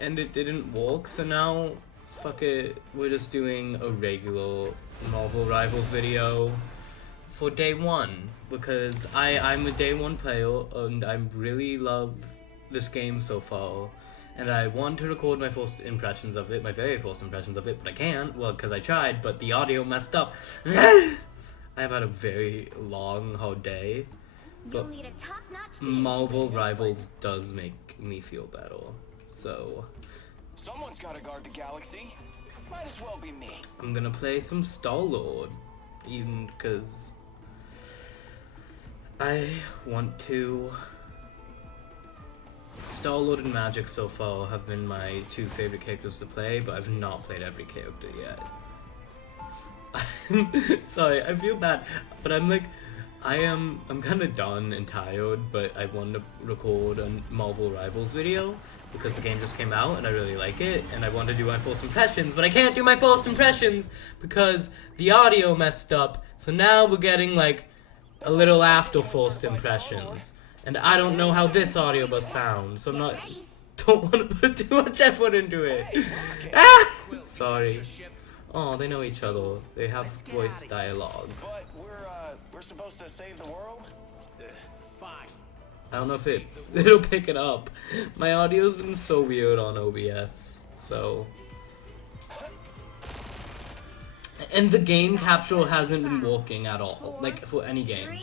and it didn't work, so now, fuck it, we're just doing a regular Marvel Rivals video for day one, because I'm a day one player, and I really love this game so far, and I want to record my first impressions of it, my very first impressions of it, but I can't, well, because I tried, but the audio messed up. I've had a very long, hard day, but Marvel Rivals does make me feel better, so someone's gotta guard the galaxy. Might as well be me. I'm gonna play some Star-Lord, even because I want to. Star-Lord and Magic so far have been my two favorite characters to play, but I've not played every character yet. Sorry, I feel bad, but I'm kind of done and tired, but I want to record a Marvel Rivals video because the game just came out and I really like it, and I want to do my first impressions, but I can't do my first impressions because the audio messed up, so now we're getting like a little after first impressions, and I don't know how this audio but sounds, so don't want to put too much effort into it. Sorry. Oh, they know each other. They have voice dialogue. But we're supposed to save the world? Fine. I don't know if it'll pick it up. My audio's been so weird on OBS, so. And the game capture hasn't been working at all, like for any game.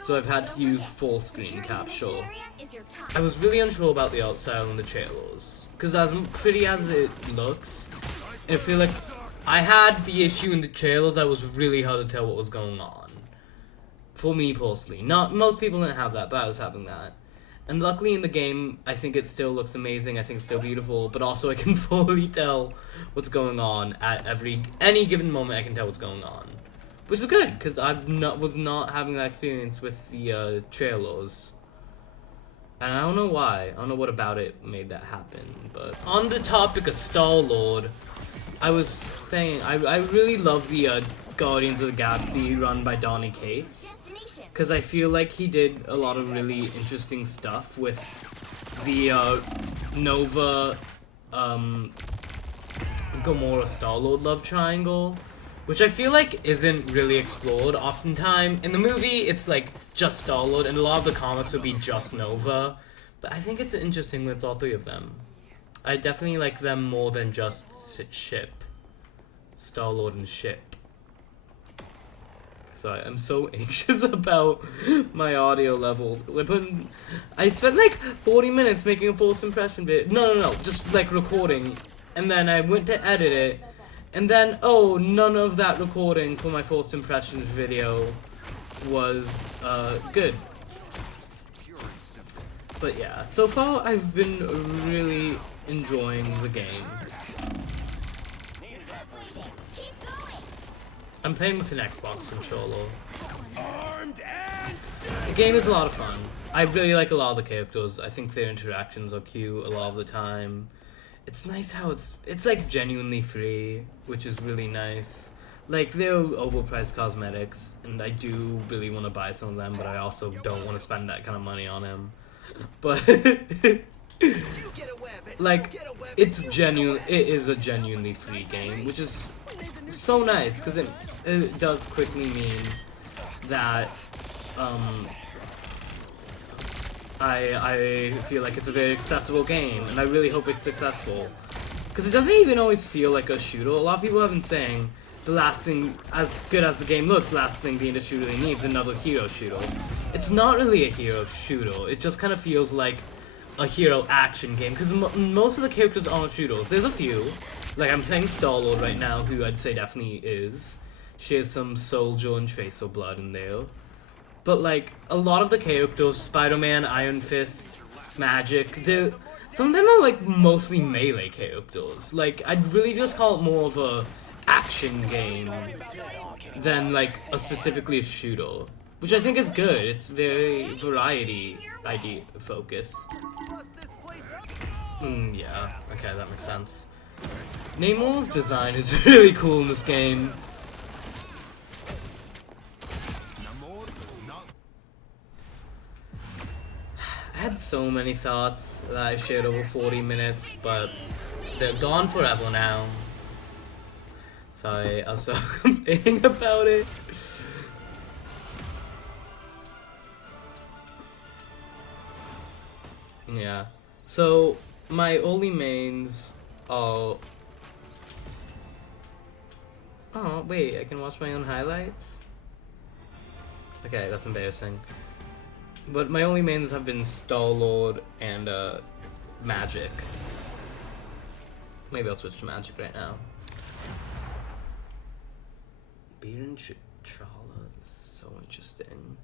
So I've had to use full screen capture. I was really unsure about the art style in the trailers, because as pretty as it looks, I feel like I had the issue in the trailers that was really hard to tell what was going on. For me personally. Not most people didn't have that, but I was having that. And luckily in the game, I think it still looks amazing, I think it's still beautiful, but also I can fully tell what's going on at any given moment. I can tell what's going on. Which is good, because I was not having that experience with the trailers. And I don't know why. I don't know what about it made that happen. But on the topic of Star-Lord, I was saying, I really love the Guardians of the Galaxy run by Donny Cates, because I feel like he did a lot of really interesting stuff with the Nova, Gamora Star-Lord love triangle, which I feel like isn't really explored oftentimes. In the movie, it's like just Star-Lord, and a lot of the comics would be just Nova, but I think it's interesting when it's all three of them. I definitely like them more than just Ship. Star-Lord and Ship. Sorry, I'm so anxious about my audio levels, because I spent like 40 minutes making a first impression video. No, just like recording, and then I went to edit it, and then, oh, none of that recording for my first impressions video was good. But yeah, so far I've been really enjoying the game. I'm playing with an Xbox controller. The game is a lot of fun. I really like a lot of the characters. I think their interactions are cute a lot of the time. It's nice how it's like genuinely free, which is really nice. Like, they're overpriced cosmetics, and I do really want to buy some of them, but I also don't want to spend that kind of money on them. But like, it is a genuinely free game, which is so nice, because it does quickly mean that I feel like it's a very accessible game, and I really hope it's successful, because it doesn't even always feel like a shooter. A lot of people have been saying the last thing, as good as the game looks, the last thing being a shooter they need is another hero shooter. It's not really a hero shooter, it just kind of feels like a hero action game, because most of the characters aren't shooters. There's a few, like I'm playing Star-Lord right now, who I'd say definitely is. She has some Soldier and Tracer blood in there. But like, a lot of the characters, Spider-Man, Iron Fist, Magic, some of them are like mostly melee characters. Like, I'd really just call it more of a action game than like specifically a shooter, which I think is good. It's very variety ID focused. Yeah, okay, that makes sense. Namor's design is really cool in this game. I had so many thoughts that I shared over 40 minutes, but they're gone forever now. Sorry, I was so complaining about it. Yeah. So, my only mains are... Oh, wait, I can watch my own highlights? Okay, that's embarrassing. But my only mains have been Star-Lord and, Magic. Maybe I'll switch to Magic right now. Beer and Chala, this is so interesting.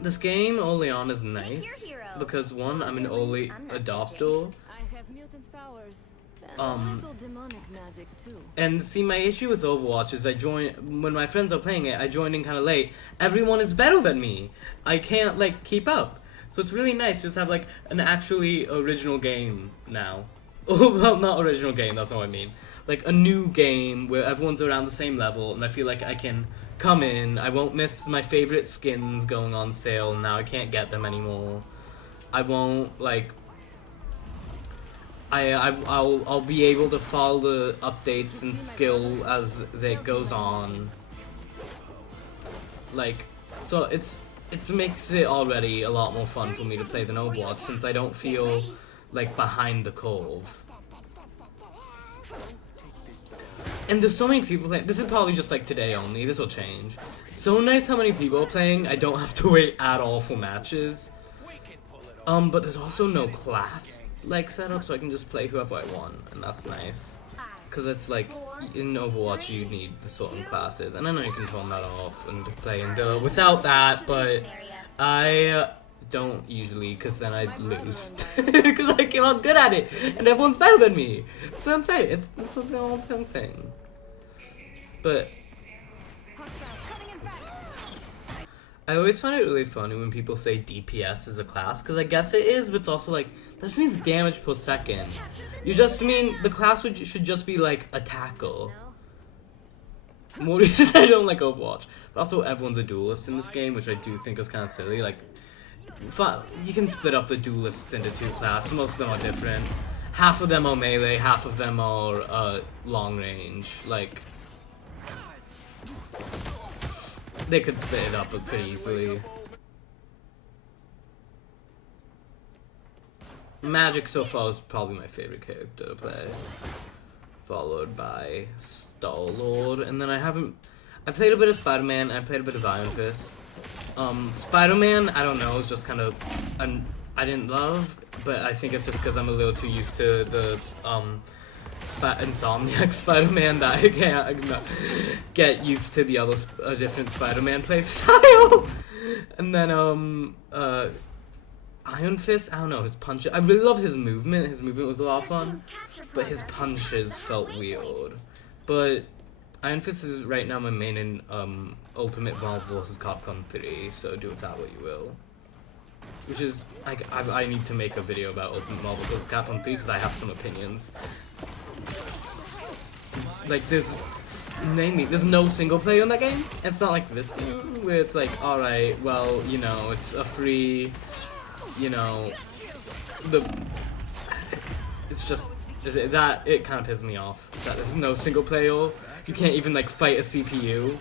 This game early on is nice because one, I'm an early adopter. I have mutant powers. And little demonic magic too. And see, my issue with Overwatch is when my friends are playing it, I joined in kind of late. Everyone is better than me. I can't like keep up. So it's really nice to just have like an actually original game now. Well, not original game, that's not what I mean. Like a new game where everyone's around the same level, and I feel like I can come in. I won't miss my favorite skins going on sale. Now I can't get them anymore. I won't like. I'll be able to follow the updates and skill as it goes on. Like, so it makes it already a lot more fun for me to play than Overwatch since I don't feel like behind the curve. And there's so many people playing. This is probably just like today only. This will change. It's so nice how many people are playing. I don't have to wait at all for matches. But there's also no class like setup, so I can just play whoever I want, and that's nice. Cause it's like in Overwatch you need the certain classes, and I know you can turn that off and play without that, but I don't usually, cause then I lose, cause I came out good at it, and everyone's better than me. That's what I'm saying. It's the whole thing. But I always find it really funny when people say DPS is a class, because I guess it is, but it's also like, that just means damage per second. You just mean the class should just be like attacker. More reasons I don't like Overwatch. But also everyone's a duelist in this game, which I do think is kind of silly. Like, you can split up the duelists into two classes. Most of them are different. Half of them are melee, half of them are long range. Like, they could split it up pretty easily. Magic so far is probably my favorite character to play, followed by Star-Lord, and then I played a bit of Spider-Man, I played a bit of Iron Fist. Spider-Man, I don't know, it's just kind of, I didn't love, but I think it's just because I'm a little too used to the, Insomniac Spider-Man that I can't get used to the other different Spider-Man playstyle. And then Iron Fist, I don't know, his punches, I really loved his movement. His movement was a lot of fun, but his punches felt weird. But Iron Fist is right now my main in Ultimate Marvel vs. Capcom 3, so do with that what you will. Which is, I need to make a video about Ultimate Marvel vs. Capcom 3 because I have some opinions. Like, there's no single player in that game. It's not like this game where it's like, alright, well, you know, it's a free, you know, it's just, that, it kind of pisses me off, that there's no single player. You can't even, like, fight a CPU.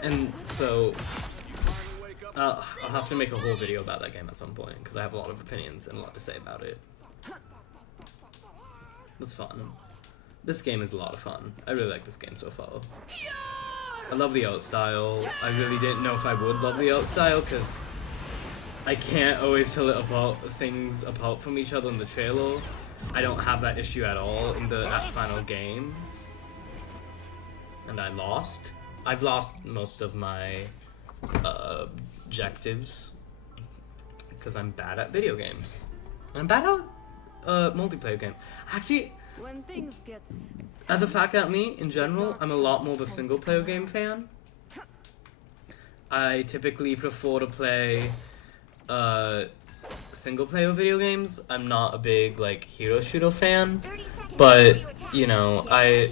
And so, I'll have to make a whole video about that game at some point, because I have a lot of opinions and a lot to say about it. It's fun. This game is a lot of fun. I really like this game so far. I love the art style. I really didn't know if I would love the art style, because I can't always tell things apart from each other in the trailer. I don't have that issue at all in the final games. And I lost. I've lost most of my objectives because I'm bad at video games. I'm bad at multiplayer game. Actually, When things get as a fact at me, in general, I'm a lot more of a single player game fan. I typically prefer to play single player video games. I'm not a big like hero shooter fan, but you know, I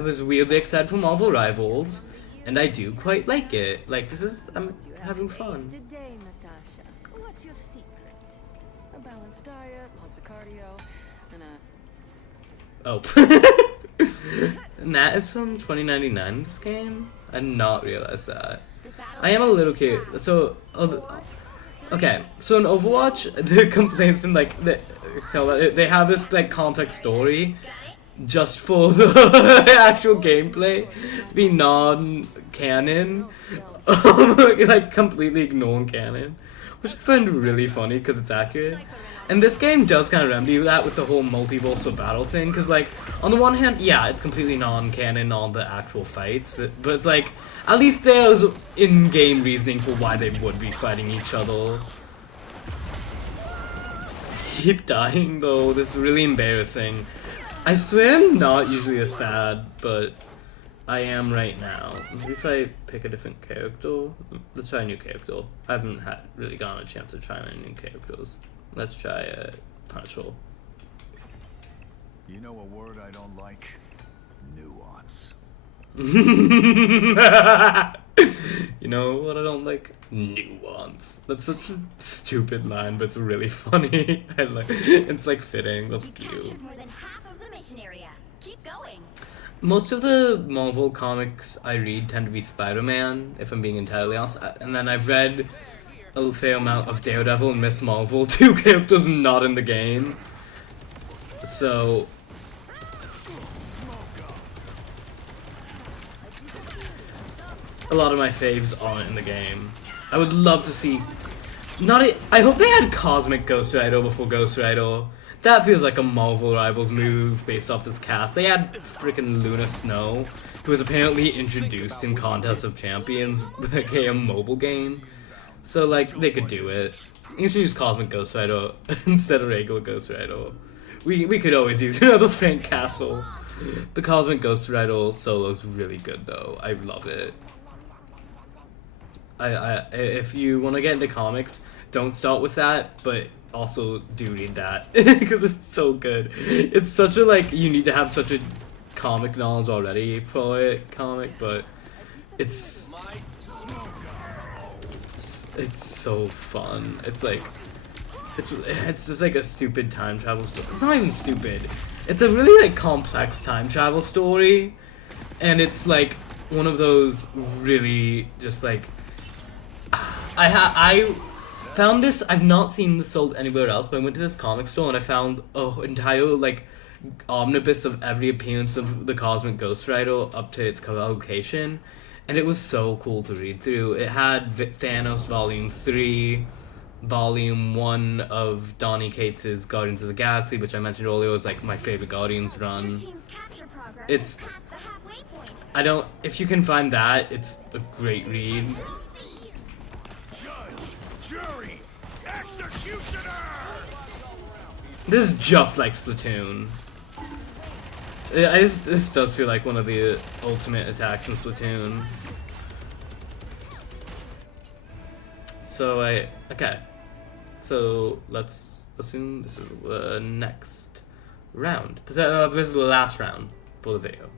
was weirdly excited for Marvel Rivals, And I do quite like it. Like, I'm having fun. Today, Natasha. What's your secret? A balanced diet, lots of cardio, and a Oh. Nat is from 2099 in this game? I did not realize that. I am a little curious. So, okay, so in Overwatch, the complaint's been like, they have this like complex story just for the actual gameplay to be non-canon, like completely ignoring canon, which I find really funny because it's accurate. And this game does kind of remedy that with the whole multiverse of battle thing, because like, on the one hand, yeah, it's completely non-canon on the actual fights, but it's like, at least there's in-game reasoning for why they would be fighting each other. Keep dying though, this is really embarrassing. I swear I'm not usually this bad, but I am right now. Maybe if I pick a different character? Let's try a new character. I haven't really gotten a chance to try any new characters. Let's try Punisher. You know a word I don't like? Nuance. You know what I don't like? Nuance. That's such a stupid line, but it's really funny. It's like fitting. That's cute. More than half of the mission area. Keep going. Most of the Marvel comics I read tend to be Spider-Man, if I'm being entirely honest. And then I've read a fair amount of Daredevil and Miss Marvel, two characters not in the game. So a lot of my faves aren't in the game. I would love to see I hope they had Cosmic Ghost Rider before Ghost Rider. That feels like a Marvel Rivals move based off this cast. They had freaking Luna Snow, who was apparently introduced in Contest of Champions, aka a mobile game. So like, they could do it. Introduce Cosmic Ghost Rider instead of regular Ghost Rider. We could always use another Frank Castle. The Cosmic Ghost Rider solo is really good though. I love it. If you want to get into comics, don't start with that, but also do read that because it's so good. It's such a like, you need to have such a comic knowledge already for it comic, but it's so fun. It's like it's just like a stupid time travel story. It's not even stupid. It's a really like complex time travel story, and it's like one of those really just like I found this. I've not seen this sold anywhere else, but I went to this comic store and I found an entire like omnibus of every appearance of the Cosmic Ghost Rider up to its location, and it was so cool to read through. It had Thanos Volume 3, Volume 1 of Donny Cates's Guardians of the Galaxy, which I mentioned earlier was like my favorite Guardians run. It's if you can find that, it's a great read. Jury, executioner! This is just like Splatoon. This does feel like one of the ultimate attacks in Splatoon. So okay. So let's assume this is the next round. This is the last round for the video.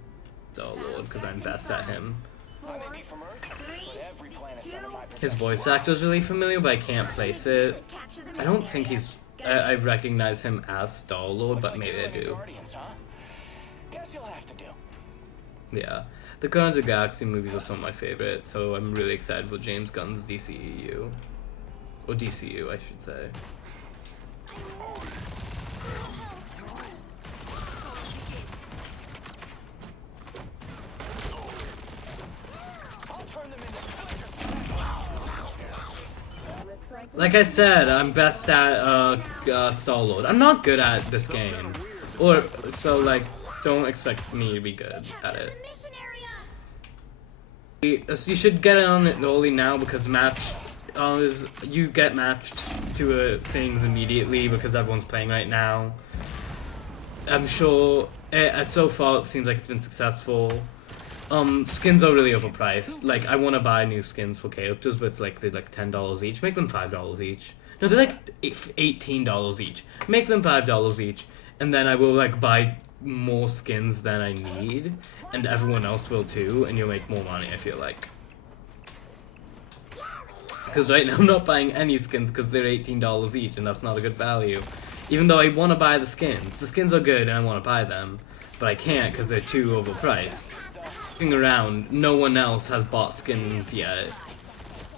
Oh lord, because I'm best at him. His voice actor is really familiar, but I can't place it. I don't think I recognize him as Star-Lord, but maybe I do. Yeah. The Guardians of the Galaxy movies are some of my favorite, so I'm really excited for James Gunn's DCEU. Or DCU, I should say. Like I said, I'm best at Star-Lord. I'm not good at this game. So like, don't expect me to be good at it. You should get on it early now because you get matched to things immediately because everyone's playing right now. I'm sure, so far it seems like it's been successful. Skins are really overpriced. Like, I want to buy new skins for characters, but they're like $10 each. Make them $5 each. No, they're like $18 each. Make them $5 each, and then I will like buy more skins than I need, and everyone else will too, and you'll make more money, I feel like. Because right now I'm not buying any skins because they're $18 each, and that's not a good value. Even though I want to buy the skins. The skins are good and I want to buy them, but I can't because they're too overpriced. Looking around, no one else has bought skins yet.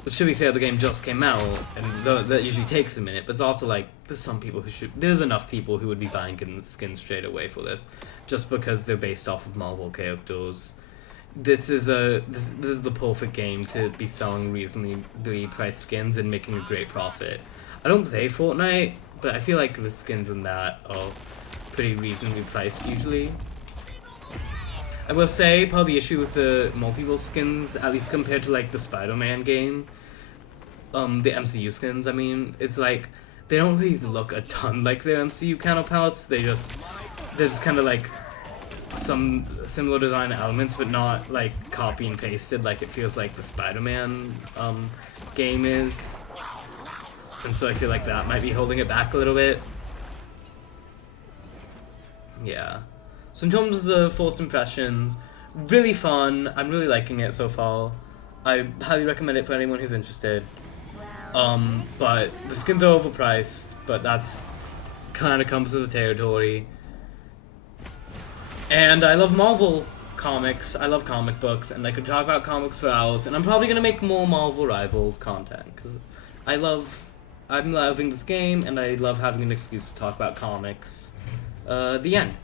Which, to be fair, the game just came out, and that usually takes a minute, but it's also like, there's some people who should, there's enough people who would be buying skins straight away for this, just because they're based off of Marvel characters. This is the perfect game to be selling reasonably priced skins and making a great profit. I don't play Fortnite, but I feel like the skins in that are pretty reasonably priced usually. I will say, part of the issue with the multiverse skins, at least compared to like the Spider-Man game, the MCU skins, I mean, it's like, they don't really look a ton like their MCU counterparts, they're just kind of like some similar design elements, but not like copy and pasted like it feels like the Spider-Man game is. And so I feel like that might be holding it back a little bit. Yeah. So in terms of first impressions, really fun. I'm really liking it so far. I highly recommend it for anyone who's interested. But the skins are overpriced, but that's kind of comes with the territory. And I love Marvel comics. I love comic books, and I could talk about comics for hours. And I'm probably gonna make more Marvel Rivals content because I'm loving this game, and I love having an excuse to talk about comics. The end.